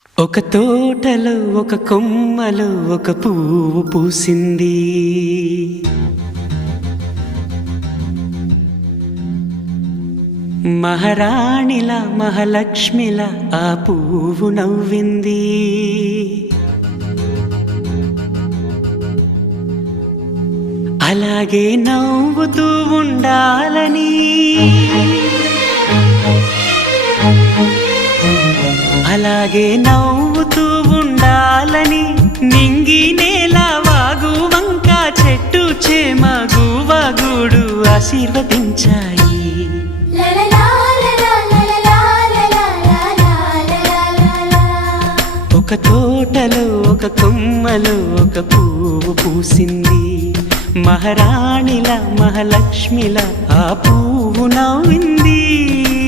ఒక తోటలో ఒక కొమ్మలో ఒక పువ్వు పూసింది. మహారాణిలా మహాలక్ష్మిలా ఆ పువ్వు నవ్వింది. అలాగే నవ్వుతూ ఉండాలని, అలాగే నవ్వుతూ ఉండాలని నింగి నేల వాగు వంక చెట్టు చేమ గువగూడు ఆశీర్వదించాయి. ఒక తోటలో ఒక కొమ్మలో ఒక పువ్వు పూసింది. మహారాణిలా మహాలక్ష్మిలా ఆ పువ్వు నవ్వింది.